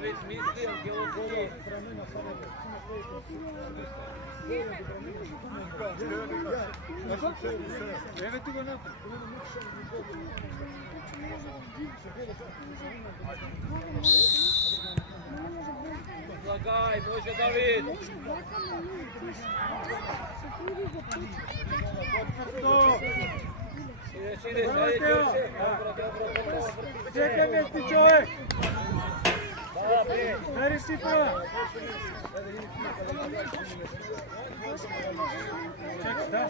Давид мисли, Ангеловски. Еве ти го напад. Слагај, може Давид. Шире, Чекај мести човек. Бери си прва. Чекай, да.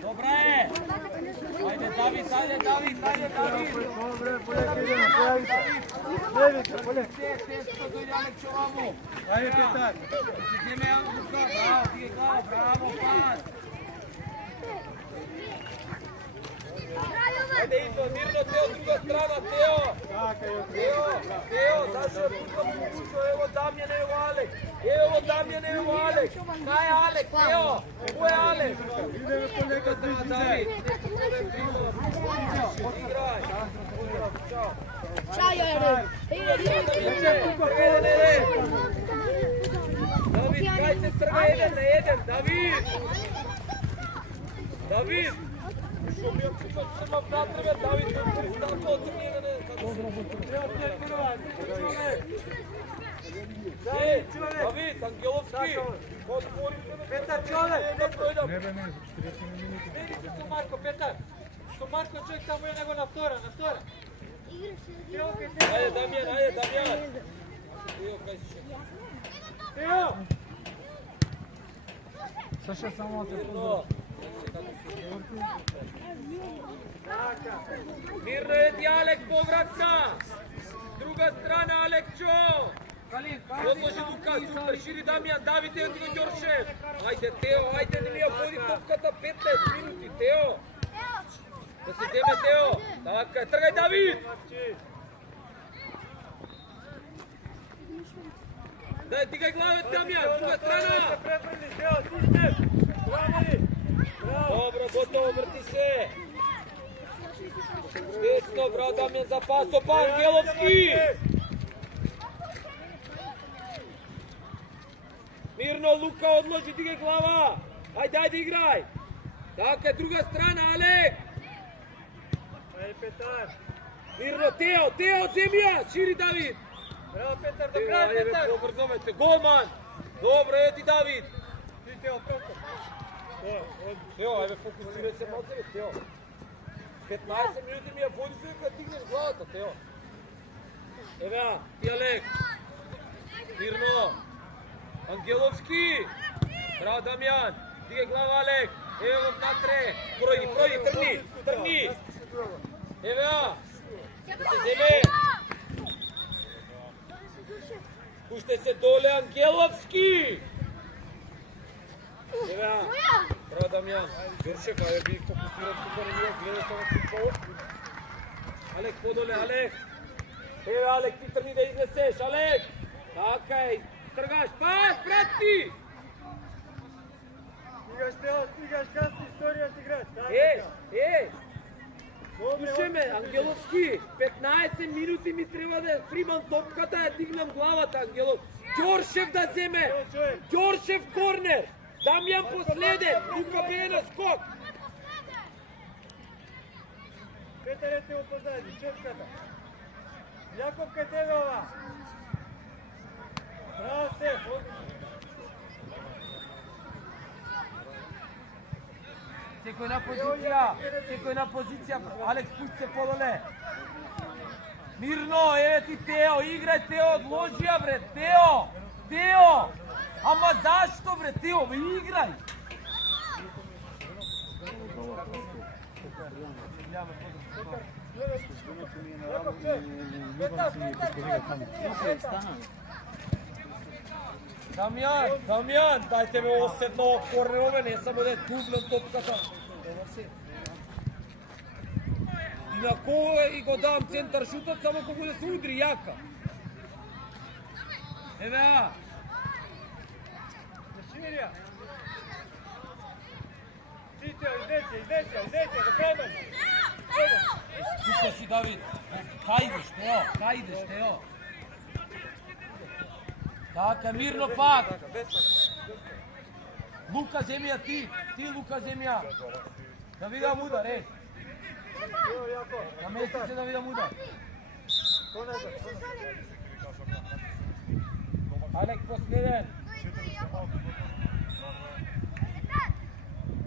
Добре! Ајде, Давид! Добре, полека идеме, Давид, полека. Ајде, Петар. Ајде, Ито, мирно, Тео, друга страна, Тео! Тео, зашо е путо, ево Дамјан, ево Алек! Ево Дамјан, ево Алек! Кај е Алек, Тео? Кој е Алек? Идеме полека, Давид! Играј! Чај, Давид, кај се трга еден на еден, Давид! Давид! Шо ми тргав натребе, Давид, tako otrnjene. Давид, Ангеловски! Петар, човек! Не, Со Марко, Петар! Со Марко човек само е него на втора, Ајде, Дамјан! Тео, кај си? Тео! Саша, само те поздрави. Мирно еди Алек повратка! Друга страна, Алекчо! Одложи Лука, супер, шири Дамјан, Давид еди го Ѓоршев! Ајде, Тео, ајде, не ми ја води топката 15 минути, Тео! Да се земе Тео! Така, тргај Давид! Дај, дигај главе Дамјан, друга страна! Добро, готово, врти се! Десно, браво Дамјан за пас, опа, Ангеловски! Мирно, Лука, одложи, дигај глава! Ајде, играј! Така, друга страна, Алек! Мирно, Тео, земја! Шири Давид! Браво, Петар, до крај, Петар! Побрзовете, голман! Добро, еди Давид! Ти, Тео, прото! Тео, ајде, фокусирај се малце, Тео! 15 минути ми ја води се кога дигнеш главата, Тео! Евеа, ти Алек! Мирно! Ангеловски! Браво, Дамјан! Дигај глава, Алек! Ево внатре! Пројди, тргни! Евеа! Да се земе! Пуште се доле, Ангеловски! Евеа! Браво, Дамјан! Ѓоршев, ајде би фокусиран тука на ние, гледа само футбол. Алек, подоле, Алек! Еве, Алек, ти тргни да изнесеш, Алек! Така е, тргаш, пас, прати! Стигаш, Тео, стигаш, касни историја ти град. Слушай ме, Ангеловски, 15 минути ми треба да примам топката, да дигнам главата, Ангелов. Ѓоршев да земе! Ѓоршев корнер! Дамјан последен! Лука бе на скок! Петар е те опозади, четката. Јаков кај тебе ова. Браво, Стеф. Секој на позиција, Алекс, пуќ се подоле. Мирно, еве ти Тео, играј Тео, одложи ја бре, Тео! Ама зашто бре, Тео, бе, играј! Дамјан, дајте ме оседно корнерове, не само да е дублен топката. И на кога и го дам центар шутот, само кога да се удри јака. Еве! Ширија. Читео, издесија, до крај. Тука си, Давид. Кај идеш, Тео? Така, мирно пак. Лука, земја ти. Лука, земја. Да видам удар, Намести се да видам удар. Алек, последен.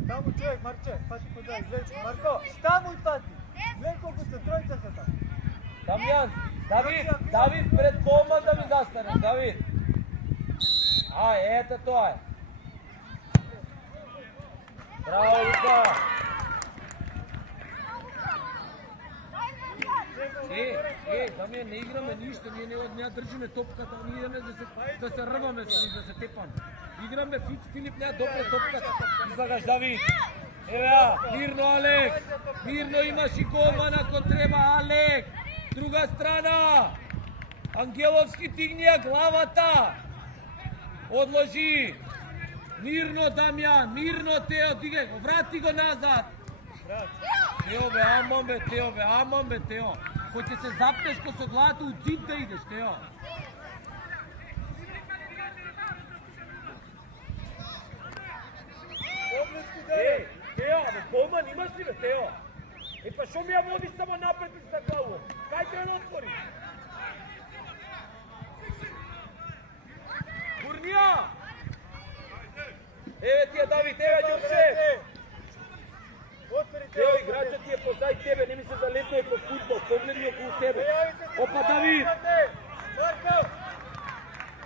Таму човек, Марче, пати позади, Зленко. Марко, таму и пати. Зленко, колку се тројца се таму. Дамјан, Давид пред голман да ми застанеш, Давид. Ето тоа е. Браво, Лука. Дамјан, не играме ништо, ние не држиме топката, ние идеме да се рваме со нив, да се тепаме. Играме, Филип не допре топката. Излагаш, Давид. Еве, мирно, Алек. Мирно, имаш и голман ако треба, Алек. Друга страна. Ангеловски дигни ја главата. Одложи. Мирно, Дамјан. Мирно, Тео. Дигай го. Врати го назад. Тео, бе, амон, бе, Тео. Хоќе се запнеш ко со главата, у зид да идеш, Тео. Тео, абе, голман имаш ли, бе, Тео? Па шо ми ја водиш само напред и за главу? Кај треба да отвори? Гурнија! Еве ти е, Давид, еве, Ѓурчев! Тео, играчот ти е позади тебе, не ми се залетува по футбол, погледни околу тебе. Опа, Давид!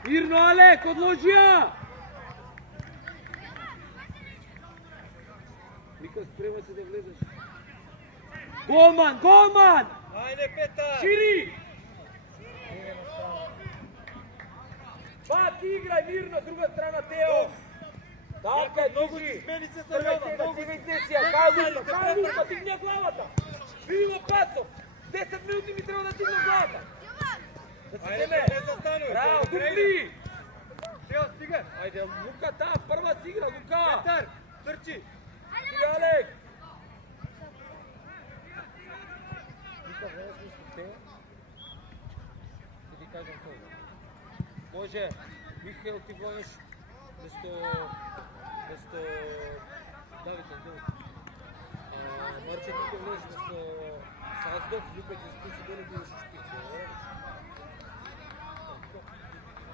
Мирно, Алек, одложи ја! Вика, спрема се да влезеш. Голман! Ајде, Петар! Шири! Па, ти играј мирно, друга страна, Тео! Така е, други! Сменица се рвама, многу Кај Лука, дигни ја главата! Видимо пасов! 10 минути ми треба да дигнам главата! Да се земе! Не застануј! Браво, дупли! Тео, стига! Ајде, Лука, прва си игра, Лука! Петар, трчи! Стига, Алек! Вика, знаеш нешто, Тео? Ти кажам тоа. Може, Михаил, ти влезеш вместо Давид Ангелов. Марче, ти ќе влезеш вместо Саздов, Лука ќе спуши доле и бидеш шпица.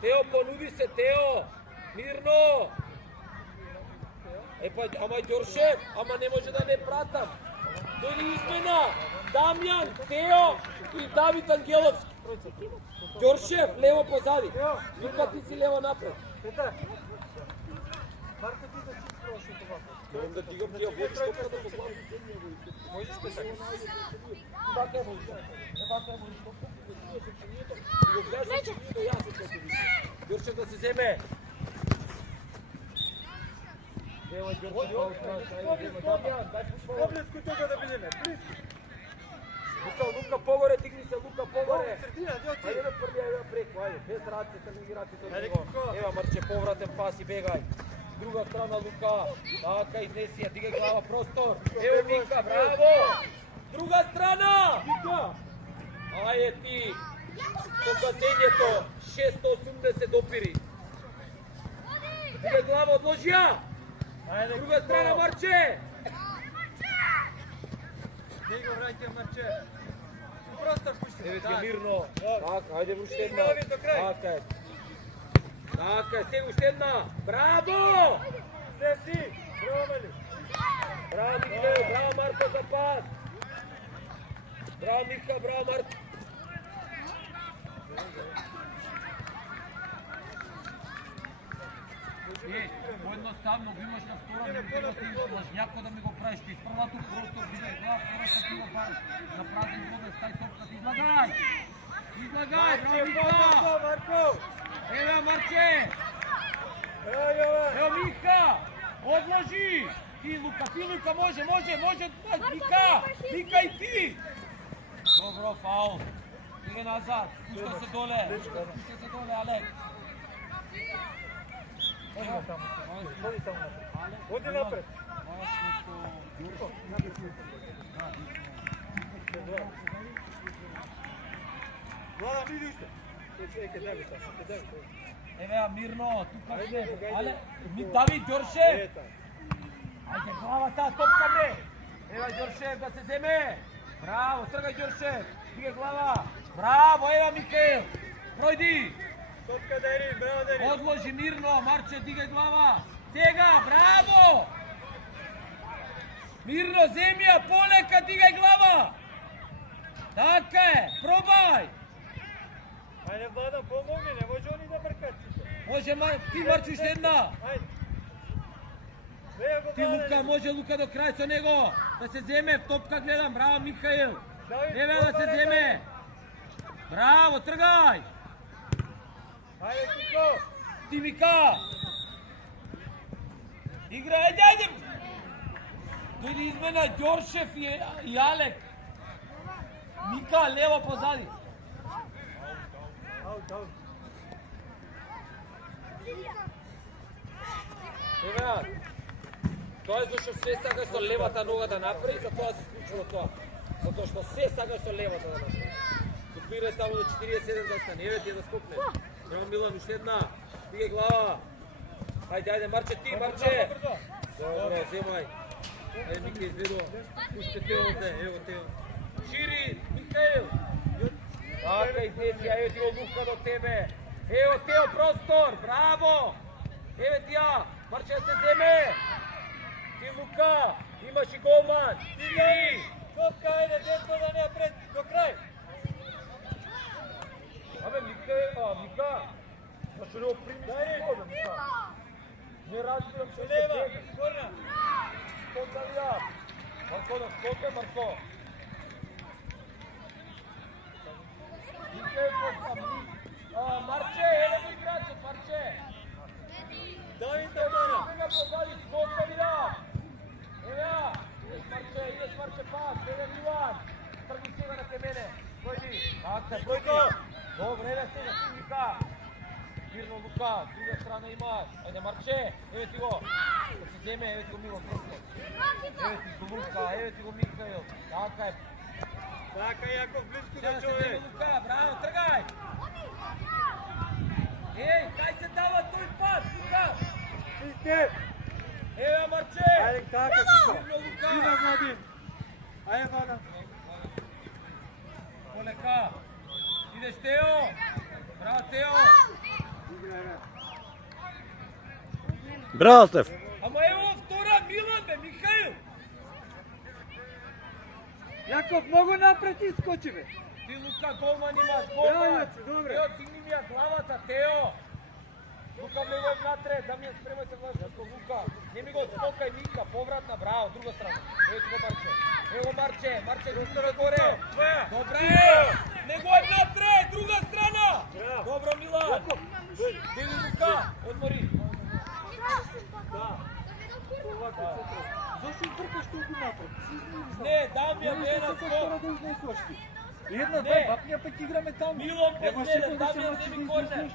Тео, понуди се, Тео! Мирно! Епа, ама Ѓоршев, ама не може да не пратам. Дојди измена, Дамјан, Тео и Давид Ангеловски. Ѓоршев, лево позади. Лука, ти си лево напред. Петар! Марко, ти да си проши това. Можам да дигам тия води, што да послам. Можеш, Петар? Бака е води. И го гледаш, че ние до јас се види. Ѓоршев да се земе. Поблиску тога да бидеме. Лука погоре, дигни се, Лука погоре. Средина, дјоци. Ајде првија, еве преку, ајде. Без раци, тренинги раците од Ајде, него. како? Ева, Марче, повратен пас и бегај. Друга страна, Лука. Така, изнеси ја, дигай глава, простор. Ево, Мика, браво! Друга страна! Мика! Ајде ти. Со гасењето, 680 допири. Дигай глава, одложи ја. Друга страна, Марче! Не го враќам, Марче. Просто пушти. Еве ти мирно. Така, ајде уште една. Давид, до крај. Така е. Така е, сега уште една. Браво! Сети, пробали. Браво, Михаил, браво, Марко, за пас. Браво, Миха, браво, Марко. Поедноставно го имаш на втора минута, ти лажњако да ми го правиш, ти изпрвато простор, бидеј глав, втората ти го бараш, на празен вода, стај топката, излагај! Излагај, браво, Миха! Марко! Ева, Марче! Браво, Јован! Ево, Миха! Одложи! Ти, Лука, може! Мика и ти! Добро, фаул. Иде назад, спушта се доле, Алек. Оди таму. Оди таму. Оди напред. Влада, види уште. Еве мирно, тука се. Але Давид Ѓоршев. Ајде главата топка бре. Ева Ѓоршев да се земе. Браво, тргај Ѓоршев. Дига глава. Браво, ева Микаел. Пројди. Топка Дери, браво Дери. Одложи мирно, Марче дига глава. Сега, браво. Мирно, земја, полека, дигај глава. Така е, пробај. Ајде Влада, помогни, не може они да бркат сите. Може, ти Марче уште една. Ајде. Ти Лука, може Лука до крај со него. Да се земе, топка гледам, браво Михаил. Еве да се земе. Браво, тргај. Ајде Кико. Ти Мика. Игра, ајде. Дојде измена Ѓоршев и Алек. Мика лево позади. Аут. Еве. Тоа е зашто се сака со левата нога да направи, затоа се случило тоа. Затоа што се сака со левата да направи. Допира таму до 47 застане. Еве ти да скокне. Ево Милан, уште една. Дигај глава. Ајде, Марче ти, Марче. Добро, земај. Ајде, Мика изведу. Пуште Тео овде, ево Тео. Шири, Микаел. Така, изнесија, ево ти го Лука до тебе. Ево Тео, простор, браво. Еве ти ја, Марче да се земе. Ти Лука, имаш и голман. Шири. Топка, ајде, десно да не пред, до крај. Абе, Мика, зашто не го прими скоро, Мика? Не разбирам што се Лева, беги. горна. Скока ли ја? Марко да скоке, Марко. Мика е Марче, еве го играчот, Марче. Давид Тамара. Сега позади, скока ли ја? Еве ја. Идеш Марче пас, еве Милан. Трги сега на ке мене. Пројди. Така, пројди. Добре, еве сега ти Мика. Мирно Лука, друга страна имаш. Ајде Марче, еве ти го. Да се земе, еве ти го Милан просто. Еве ти го Лука, еве ти го Михаил. Така е. Така, Јаков, близко Сега до се земе човек. Лука, браво, тргај. Еј, кај се дава тој пас, Лука? Систем. Еве Марче. Ајде, така, Кико. Мирно Лука. Има Владин. Ајде, Влада. Полека. Идеш Тео. Браво Тео. Браво, Стеф! Ама ево втора Милан бе, Михаил. Јаков, многу напред искочи бе. Ти Лука голман имаш, Браво, голман. Јаче, добре. Тео, дигни ми ја главата, Тео. Лука влегов натре, да ми ја спремај се влажи. Лука, не ми го скокај Мика, повратна, браво, друга страна. Ево ти го Марче. Ево Марче, Марче, друга горе. Добре, не го е натре, друга страна. Браво. Добро, Милан. Диви Лука, одмори. Зашто бркаш толку напред? Не, Дамјан не е на скок. Да изнесуваш ти. Една, Не. два, пак ние пак играме таму. Милан Нема последен, секој да се Дамјан мачи земи да корнер. изнесуваш.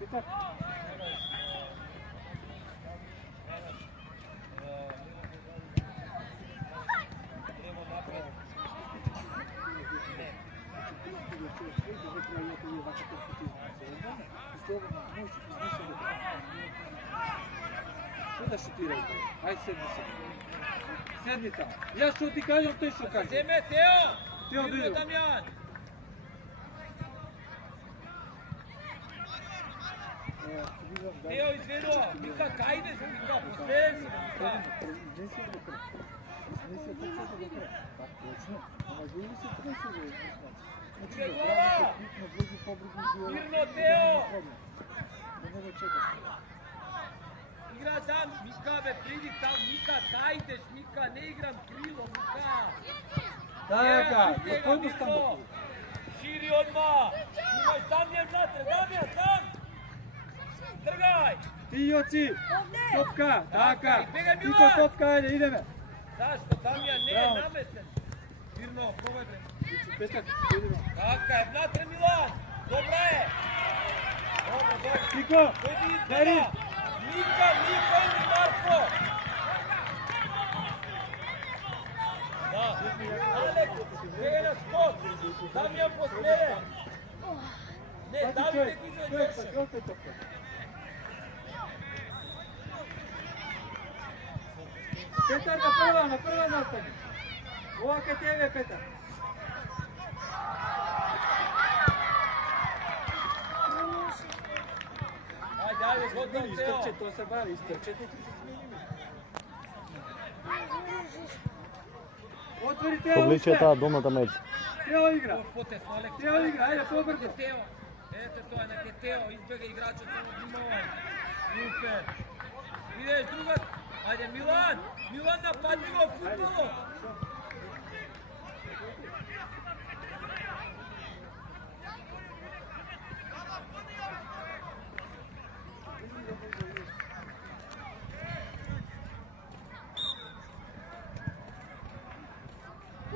И така. Што да шутираш? Ајде седни се. Седни таму. Јас што ти кажам, тој што каже. Земе, Тео. Тео, Мирно, дојде. Дамјан. Тео изведу. Мика, кајде се Мика? Последен си, Мика. Мирно, Тео. Игра там, Мика, бе, приди там, Мика, кајдеш, Мика, не играм крило, Мика. Така, Ево, сега, кој стана? Мирно. Шири одма. Имаш Дамјан натре, Дамјан, там. Тргај. Ти Јоци, топка, така. Бегај, Тито Милан. топка, ајде, идеме. Зашто Дамјан не е Браво. наместен? Мирно, пробај бе. Петак, идеме. Така е, внатре Милан. Добра е! Тико, Дари! Мика или Марко! Да, Алек, бега на скот! Дамјан последе! Не, Давид не ти зајдеше! Петар на прва настани. Ова ке тебе, Петар. Ајде, ајде, готов, Тео! Истрче, то се бави, истрчете ќе се смениме. Отвори Тео, Повличе таа долната меѓа. Тео игра. Потес, Алек. Тео игра, ајде побрзо. Тео, ете тоа е неке Тео, избега играчот само внимавај. Супер. Идеш друга. Ајде Милан, Милан нападни го футболот.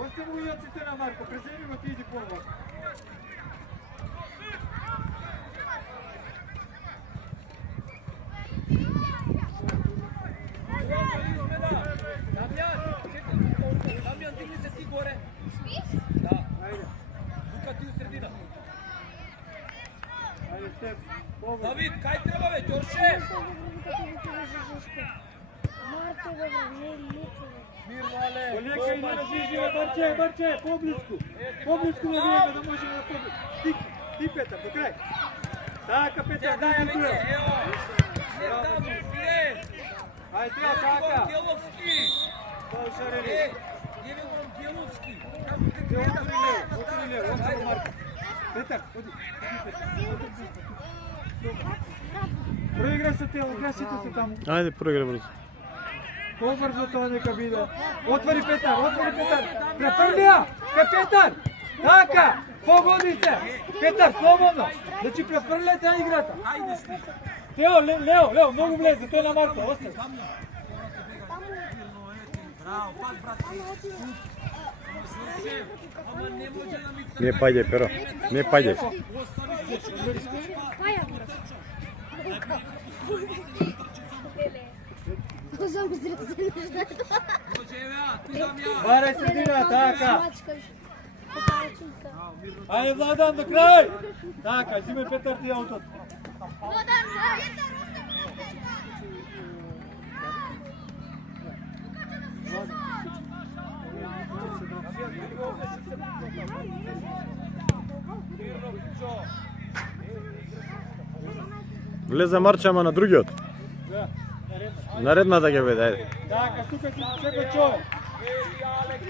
Остави го јаците на Марко, преземи го ти иди по-вак. Дамјан, дигни се ти горе. Да. Ајде, Лука ти у средина. ајде Степ, побрзо. Давид, кај треба бе, Ѓорше? Мирно, Але. Олега иде на ближина, Барче, поблиску. Поблиску да видиме да можеме да победиме. Ти Петар, до крај. Така Петар, Дај, дај Алексе, дуел. ево. Не таму, иде. Ајде Тео, така. Геловски. Пау шарели. Е, јеви го Геловски. Како те Тео, гледа, отвори лево, отвори Марко. Петар, оди, проигра се Тео, играшите се таму. Ајде, проиграј брзо. Побрзо тоа нека биде. Отвори Петар. Префрлија! Петар! Така! Погоди се! Петар, слободно! Значи префрлете играта. Ајде си. Тео, Лео, многу влезе, тој на Марко, остави. Браво, пак брат. Ама не може да ми Не паѓај, Перо. Не паѓај. Може ева, ти Дамјан. Барај средина, така. Ајде Владан до крај. Така, зиме Петар ти аутот. Влезе Марчама на другиот. Наредната ќе биде, ајде. Така, тука си секој човек.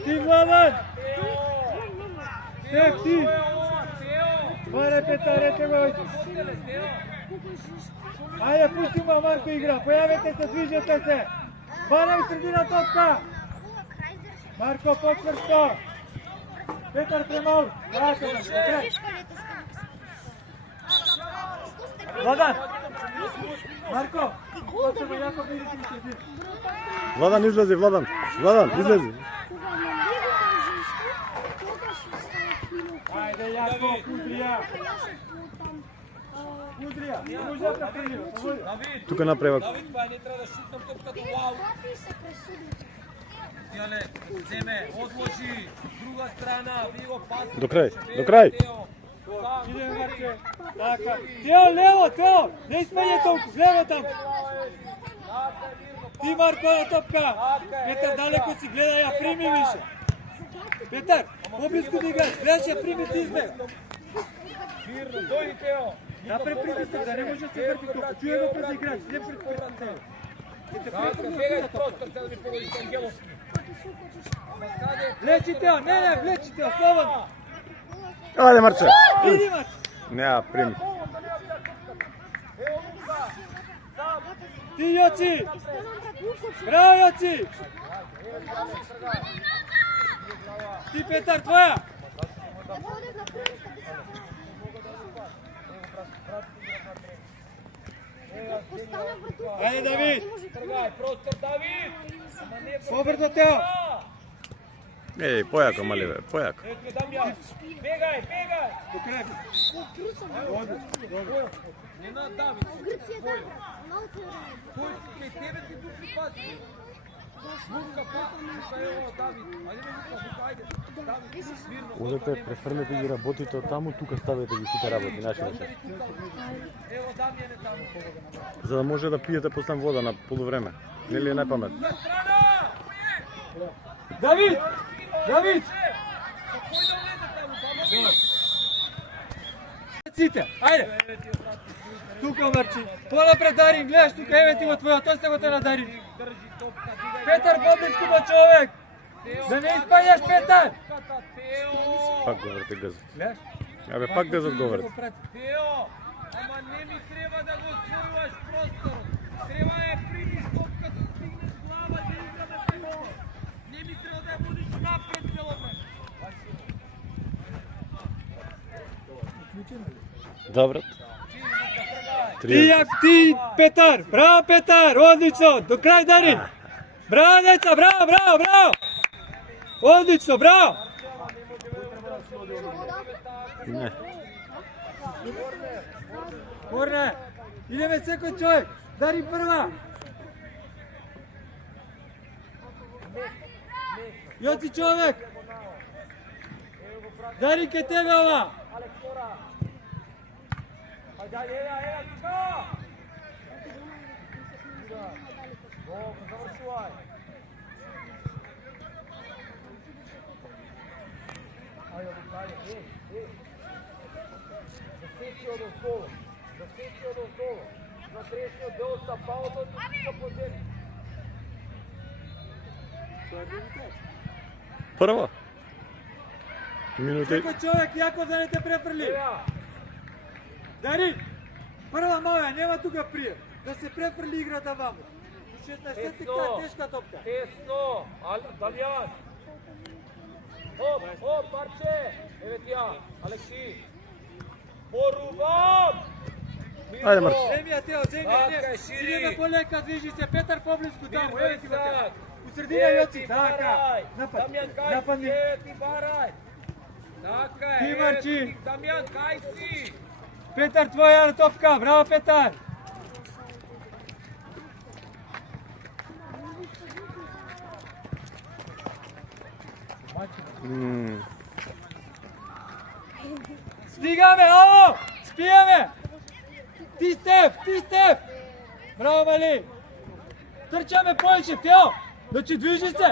Ти Владан. Стеф, ти. Барај Петар, ете го. Ајде, пусти ма Марко игра. Појавете се, движете се. Барај средина топка. Марко, почврсто. Петар премал. Така, до крај. Владан. Марко. Почврсто, јако видите ми се бир. Владан излези, Владан излези. Ајде, јако, Кудрија. Не може да префрлива. Давид, Тука направи. Давид, па не треба да шутнам топката у аут. Јале, земе, одложи, друга страна, ви го пасите. До крај. Идеме, Марче. Така. Тео, лево, Тео. Не испаѓај толку. Лево таму. Ти, Марко, на топка. Петар, далеко си, гледај, ја прими више. Петар, поблиску да играеш. Гледаш, ја прими ти избе. Мирно, дојди Тео. Напред притисок, да не може да се врти толку. Чуе го през играч. Не пред Тео. Така, бегај простор, да ми погодиш Ангеловски. Влечи Тео, не, влечи Тео, слободно. Ајде, Марче. Иди, Марче. Неа, прими. Ти, Јоци. Браво, Јоци. Ти, Петар, твоја. Ајде, Давид. Тргај, простор Давид. Побрзо, Тео. Еј, појако, мали бе, појако. Ето ме Дамјан. Бегај, бегај. До крај. Добро. Нена Давид. Грција добра. Много ти Кој кај тебе ти души паси? Лука, паси, ево Давид. Ајде ме Лука, ајде. Давид, свирно. Одете, префрлете ги работите од таму, тука ставете ги сите работи, наши нешто. Ево Дамјан е таму. За да може да пиете после вода на полувреме. Нели е најпамет? Давид! Давид! Кој да влезе таму, баба? Сите, ајде! Тука, Марчи. Понапред Дарин, гледаш тука, еве ти го твојот, остави го тоа на Дарин. Држи топка, дигај. Петар, поблиску до човек! Да не испаѓаш, Петар! Тео! Пак говорите гъзот. Гледаш? Абе, пак гъзот говорите. Тео! Ама не ми треба да го отворуваш просторот. Треба да ја примиш топката, стигнеш глава да играме петар. Не ми треба да ја водиш напред цело време. Добро. Ти, Петар! Браво, Петар! Одлично! До крај, Дарин! Браво, деца! Браво, браво, браво! Одлично, браво! Не. Корне! Идеме секој човек! Дарин прва! Јоци човек! Дарин ке тебе ова! Ајде, ева, тука! Добро, завршувај. Ајде, ајде, засечи од оздолу. Засечи од оздолу. Натрешниот дел од стапалото тука по земја. Прво. Минути. Секој човек јако да не те префрли! Ева, Дарин! Прва моја, нема тука пријем. Да се префрли играта ваму. 16-тика тешка топка. тесно. Дамјан. Оп, парче. Еве ти ја, Алекси. Порувам! Ајде, Марче. Земи ја, Тео, земи ја, Така, не. шири. Идеме полека, движи се. Петар поблиску таму, еве ти го Тео. Вирвесак. У средина Јоци, така. Напад, Дамјан, кај нападни. си? Еве ти барај. Така Ти, е, Марчи. еве ти, Дамјан, кај си? Петар, твоја топка, браво, Петар. Стигаме, ало! Спиеме! Ти Стеф! Браво, мали! Трчаме повеќе, Тео! Значи, движи се!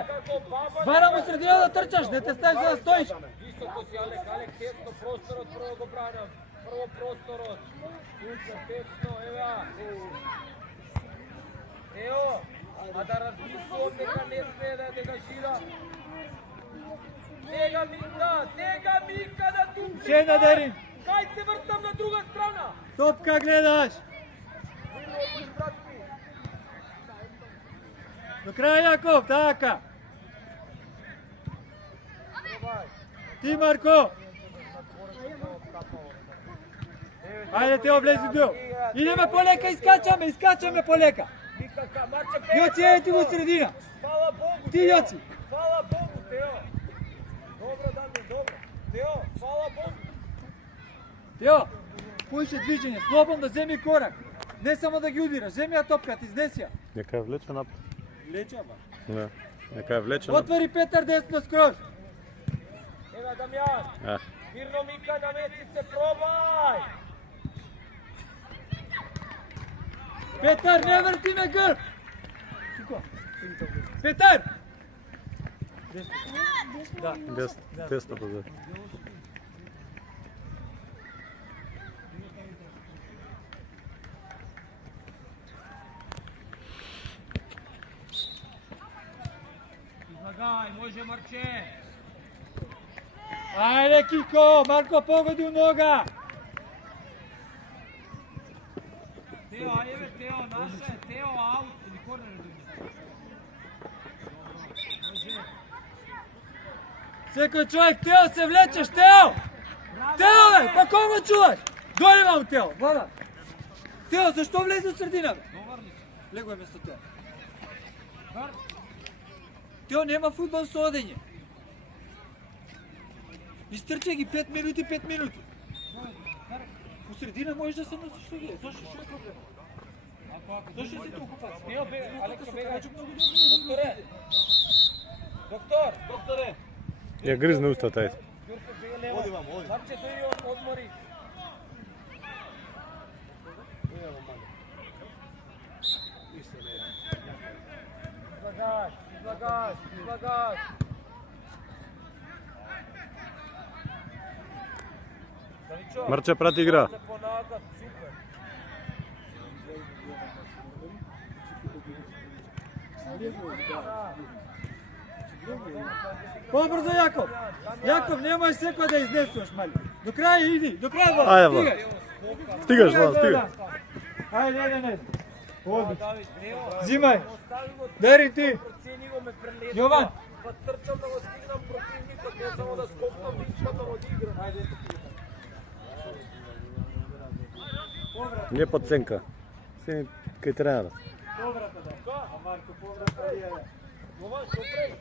Барам у средина да трчаш, не те ставиш да стоиш! Високо си, Алек, тесно, просторот, прво го бранам. Прво просторот. Тука, тесно, ева. Ео, а да размислувам дека не смее да ја дегажира. Сега Мика да тука. Шена, Дарин! Кај се вртам на друга страна? Топка гледаш! До крај, Јаков, така! Ти, Марко! Ајде, Тео, влези дел! Идеме полека, искачаме полека! Јоци, еве ти го средина! Фала Богу, Ти, Тео. Јоци! Фала Богу, Тео. Добро, Дамјан, добро. Тео, фала Богу. Тео, поише движење, слободно, земи корак! Не само да ги удираш, земи ја топката, изнеси ја! Нека ја влече напред. Леча, ба! Да. Нека ја влече напред. Отвори Петар десно скроз! Ева, Дамјан. Мирно, Мика, намеси се, пробај. Петар, не врти ме грб! Петар! Да. Тесно позади. Излагај, може Марче. Ајде, Кико! Марко погоди у нога! Тео, еве Тео, наша е Тео аут или корнер да ги. Може. Секој човек, Тео, се влечеш, Тео! Тео, бе, па кого чуваш? Дојди вам, Тео, вода! Тео, зашто влезе у средина, бе? Добар ли? Легој место Тео. Бар? Тео, нема фудбал со одење. Изтрче ги 5 минути, 5 минути. По средина можеш да се носиш што ги. Зошто што е проблем? Зошто си толку пас? Тио бе, Алеко бега. Много Докторе. Докторе. Ја гризне уста тај. Ѓурко бега лево. Оди, мамо, оди. Марче, дојди одмори. Излагаш. Давичо, Марче прати игра. се понагат, супер. Побрзо, Јаков! Јаков, немој секој да изнесуваш, мали. До краја иди, до краја. Ајде, Влад. Стигаш, Влад, стигаш. Ајде, не. Оди. Давид, Нео. Зимај. Остави го, Бери ти. процени го ме прелетува. Јован. Па трчам да го стигнам противникот, не само да скокнам да испадам од игра. Не подценка. Се кај тренерот. Поврата да. А Марко, поврата ја. Јован, што прави?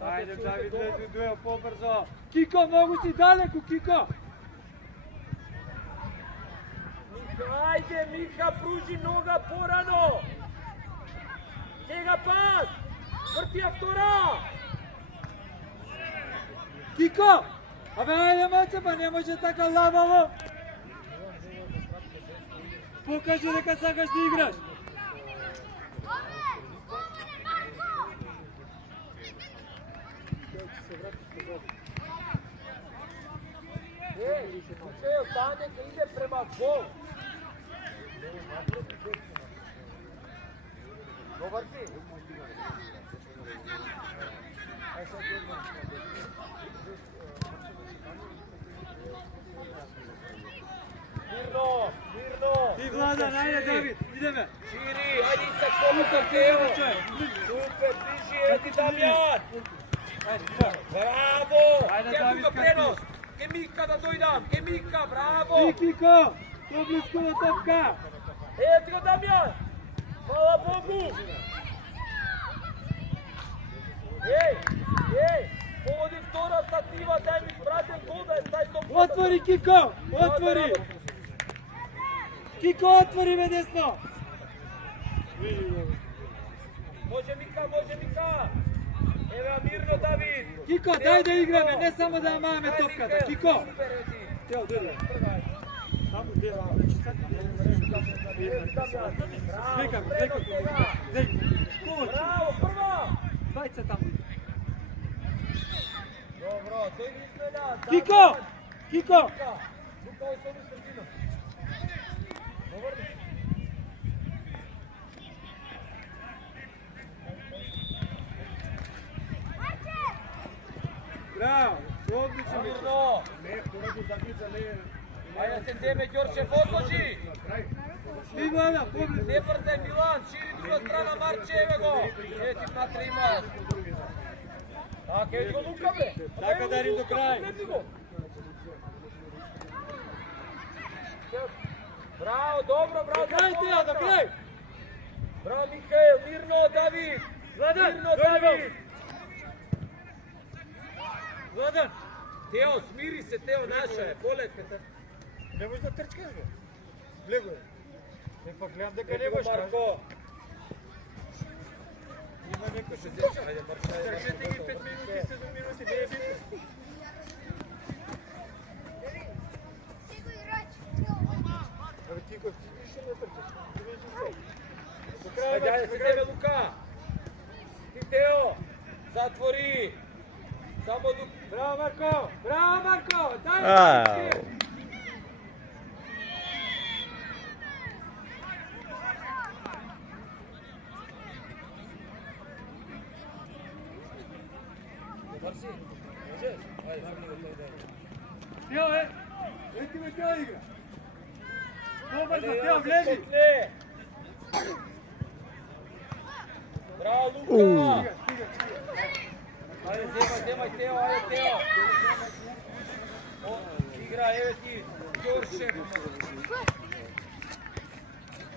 Ајде, Давид, лези дуел побрзо. Кико, многу си далеку, Кико. Ајде, Миха, пружи нога порано! Сега пас! Врти ја втора! Кико! Абе, ајде, маце, па не може така лававо. Покажи дека сакаш да играш. Куцео, таа нека иде према гол! Добар си! Мирно! Ти, Владан, ајде, Давид, идеме. Шири, ајде се колука, Тео! Супер, ближи, еди Дамјан! Браво! Ајде, Ја Давид, тука пренос! Ке Мика да дојдам, ке Мика, браво! Ти, Кико, поблиску на топка. Ети го Дамјан! Фала Богу! Еј! Погоди втора статива, дај ми пратен гол да е тај топ. Отвори, Кико, отвори. Кико, отвори ме десно. Може Мика! Ева мирно Давид! Кико, дај да играме, не само да маме топката. Кико. Супер, ети! Тео, дојде. Само десно, значи сад. Слика го, леко. Браво, прва! Двајца таму. Добро, тој ги измена. Кико! Кико! Лука, остави средина. Добар ли? Браво, одлично. Мирно! Ајде се земе Ѓорчев, одложи! Ти, Владан, поблиску. Не брзај Милан, шири друга страна, Марче, еве го! Ети натре има. Така, ети го Лука, бе! Така, дари до крај. Гледи го! Браво, добро, браво! Крај, Тео, до крај. Браво, Михаел, мирно, Давид! Владан, Мирно, дојде Давид! Владан, Тео, смири се, Тео, наша е, полека. не можеш да трчкаш, бе. Гледай го. Не па гледам дека не Ети го можеш. Марко! Има некој се Зече, ајде, Марко, ајде, Држете ги 5 минути, 7 минути, не е битно. Абе, ти кој ти више не трчаш. Ти више се. До крај, Ајде, ајде, се тебе, Лука! Ти, Тео! Затвори! Само до... Браво, Марко! Браво, Марко! Дај Ау. трчки! Добар си? Можеш? Ајде, фрли го тој да е. Тео, ети ме Тео игра. Побрзо, Ајде, Тео, ја се влези. скокне! Браво, Лука! Стига, стига, стига. Ајде, земај, Тео, ајде, Тео! О, игра, еве ти, Ѓорчев!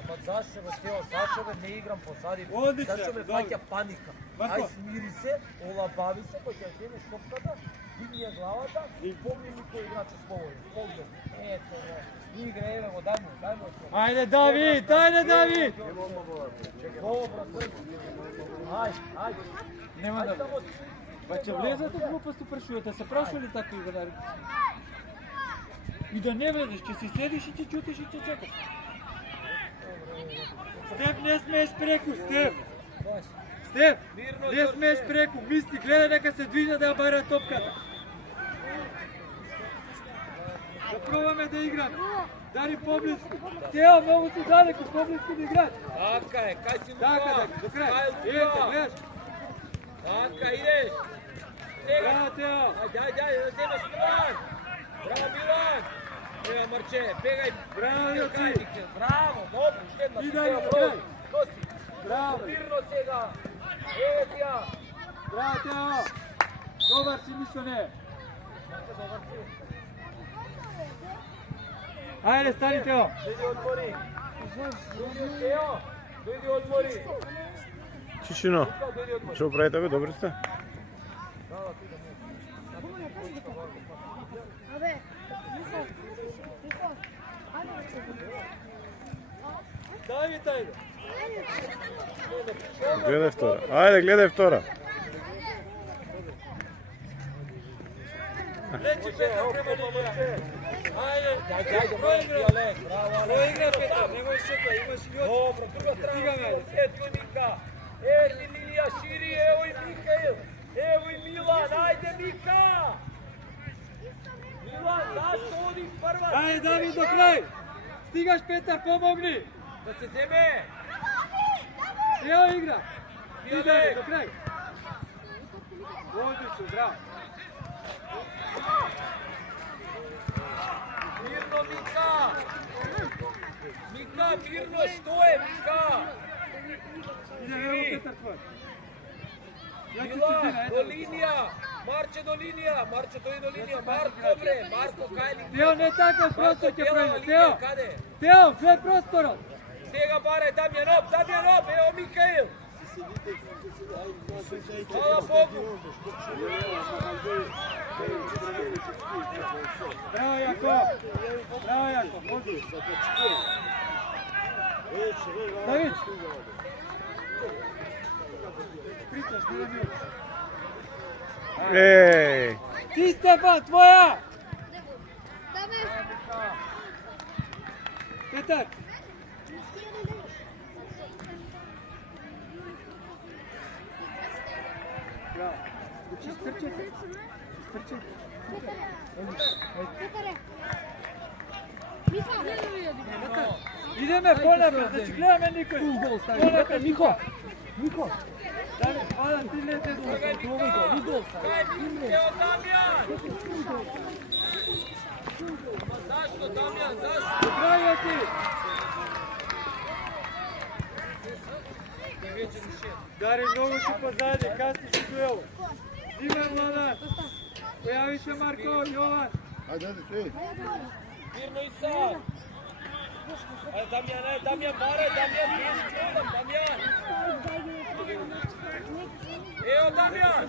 Ама зашо бе, Тео, зашо бе, не играм позади? Одлично, Зашо ме добро. фаќа паника? Марко. Ај, смири се, олабави се, кој ќе земеш топката Дигни ја главата и помни ми кој играче слободен. Поглед. Ето го. Игра, еве го, дај му. Ајде Давид, ајде Давид! Добро, брзо. Ајде. Нема да. Па ќе влезат од глупост прашувате, се прашували такви играри? И да не влезеш, ќе си седиш и ќе чутиш и ќе чекаш. Степ, не смееш преку, Степ! Степ, не смееш преку, мисли, гледай дека се движа да ја бара топката. Да пробаме да играме. Дари поблиску. Тео, многу си далеко, поблиску да играч. Така е, кај си Лука? Така, до крај. Кај Ете, Лука? гледаш. Така, идеш. Сега. Браво, Тео. Ајде, да земаш Милан. Браво, Милан. Ева, Марче, пегај. Браво, Јоци. Браво, добро, шедна. И дај до крај. Браво. Мирно сега. Еве ти ја. Браво, Тео. Добар си, Мишоне. Ајде, стани, Тео. Дојди отвори. Дојди, Тео. Дојди отвори. Чичино, Дојди отвори. што правите бе, добри сте? Абе, Михо. Давид, ајде. Гледај втора. Ајде, гледај втора. Лечи Петар према линија. Ајде, Ајде, проигра. браво, Проигра Петар, немој шека, имаш и јоци. Добро, друга страна. Стигаме. Ето Мика. Ети Лилија шири, ево и Михаил. Ево и Милан, ајде Мика. Милан, зашто оди прва? Ајде, Давид, до крај. Стигаш, Петар, помогни. Да се земе. Тео игра. Ти Илек. Давид, до крај. Одлично, браво. Мирно, Мика. Мика, мирно, што е, Мика? Иде, ево Петар твој. Ја ти Мила, средина, до ето. линија. Марче до линија. Марче дојди до линија. Марко, бре. Марко, кај ли? Тео, не така, простор ќе прави. Тео. Тео, Каде? Тео, глед просторот. Сега барај Дамјанов, ево Микаил. Хвала Богу. Браво, Јаков. Браво, Јаков. Може. Давид. Приташ, не ми. Еј! Ти, Стефан, твоја! Петар! Браво. Изтрче. Идеме понапред, да ќе гледаме никој. Понапред, Михо. Дали, Адан, ти не те Кај Мика. Ево Дамјан. Зашто, Дамјан, зашто? Браво ти! Дари, многу си позади, касни си дуел. Димер, Владан. Појави се Марко, Јован. Мирно и сад. Дамјан, барај, Дамјан. Ево Дамјан.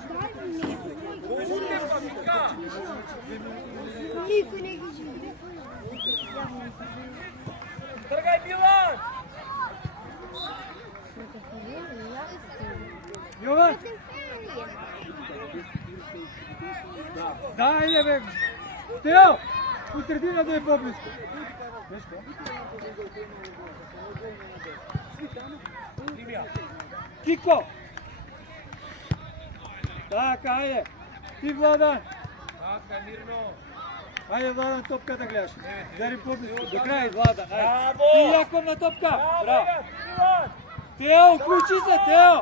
Пуште па, Мика. Никој не ги живи. Тргај Милан. Јован! Да, иде бе! Тео! У средина да е поблиску. Кико! Така, ајде! Ти, Владан! Така, мирно. Ајде, Владан, топка да гледаш. Дари поблиску. До крај, Владан. Ајде. Браво! Ти, Јаков на топка. Браво, Браво. Милан. Тео, уклучи се, Тео!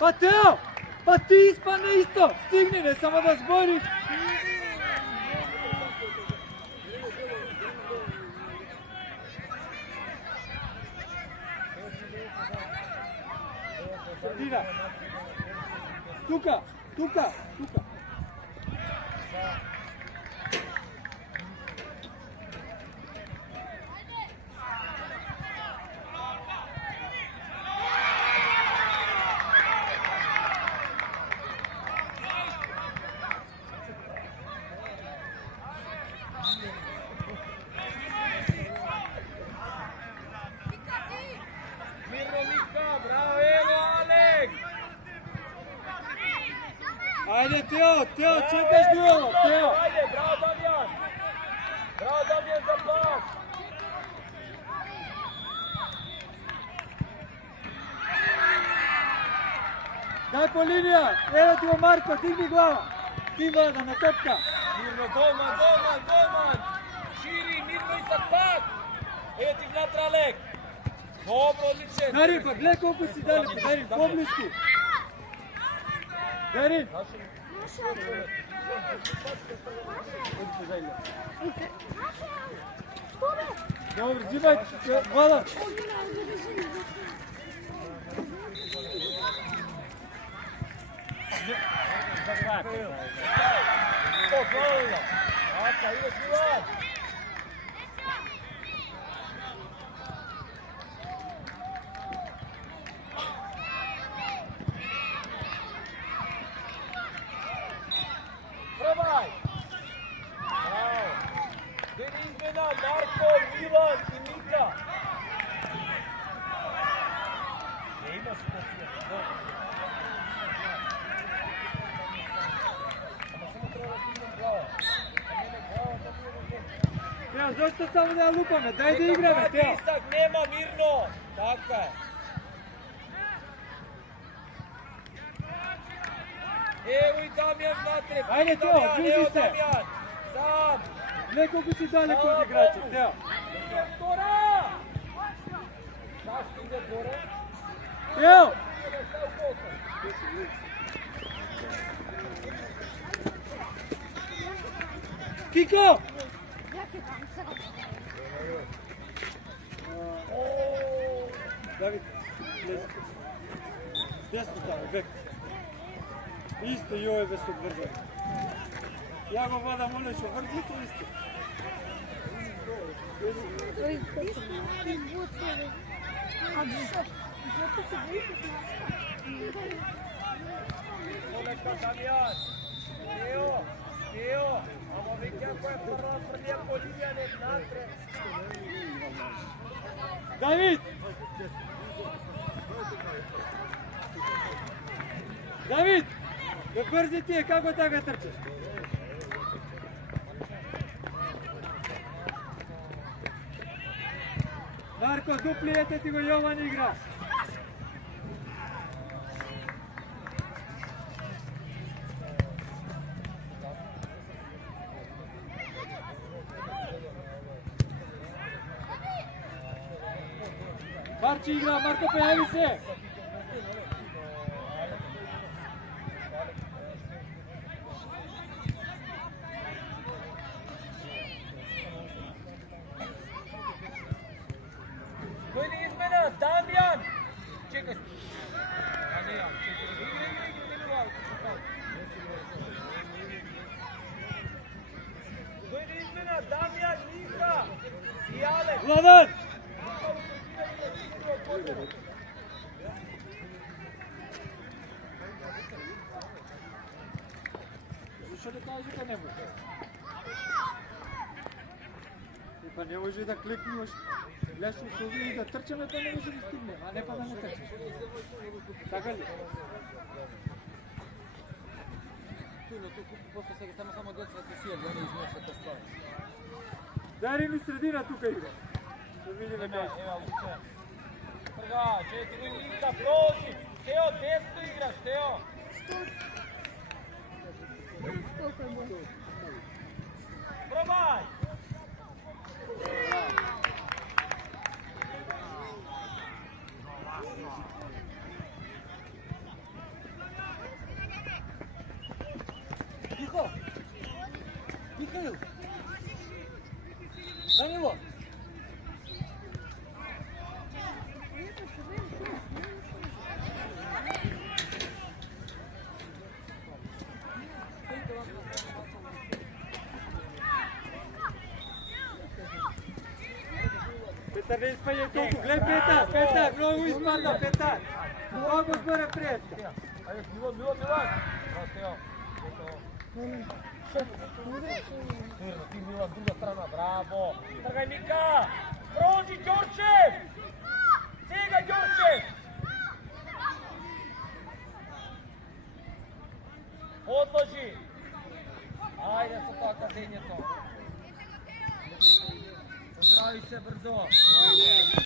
Па Тео! Па ти испадне исто! Стигни, не само да збориш! Средина! Тука! Тука! Тео, чекаш дуелот, Тео. Ајде, браво Дамјан! Браво Дамјан за пас! Дај по линија, ево ти го Марко, дигни глава. Ти вода на топка. Мирно, голман! Шири, мирно и са пак! Ево ти внатре, Алек! Добро, одличен! Дарин, па гледай колку си далеко, Дарин, поблиску. Дарин. Добро, взимај вода. Спокойно! Ака, идеш Милан! Пробај! Браво! Дели измена Марко, Милан и Мика! Не има ситуација. Тео, зашто само да ја лупаме? Дај да играме, Тео. Натисак, нема мирно! Така е. Ево и Дамјан натре. Ајде, Тео, Дамјан, движи ево се. Дамјан. Сам. Гледай колку си далеко од играчи, Тео. Втора! Зашто иде горе? Тео! Кико! Давид, лези. Десно таму, бек. Исто и овој без одврзање. Ја го водам оној што врзи, то исто. Полека Дамјан. Ео. Ама веќе ако е првија по линија не натре. Давид! Давид! Бе брзи ти е, како така трчаш? Марко, дуплиете ти го Јован игра. Марчи игра, Марко, појави се. Кој ли измена? Дамјан! Чекај. А не ја, чекај. Игри. Кој ли измена? Дамјан, Мика и Алек. Владан! Зашто да кажи дека не може? Па не може да кликнеш. Гледаш се овие да трчаме, па не може да стигнем, а не па да не трчаш. Така ли? Но тук после сега само деца ти си, да не измешат ствари. Дари ми средина тука игра. Да видиме Ева, како. луче. Трга, четири Мика, проđi. Тео, десно играш, Тео. Пробај. Тихо! Михаил! Данило! Петар, не испаѓај толку, гледај Петар, многу испадна Петар. Многу збора преска. Ајде, Милан. Браво, Тео. Верно, ти Милан, друга страна, браво. Тргај Мика. Проđi, Ѓорчев. Сега, Ѓорчев. Odloži. ајде со тоа кazењето. Поздрави се брзо.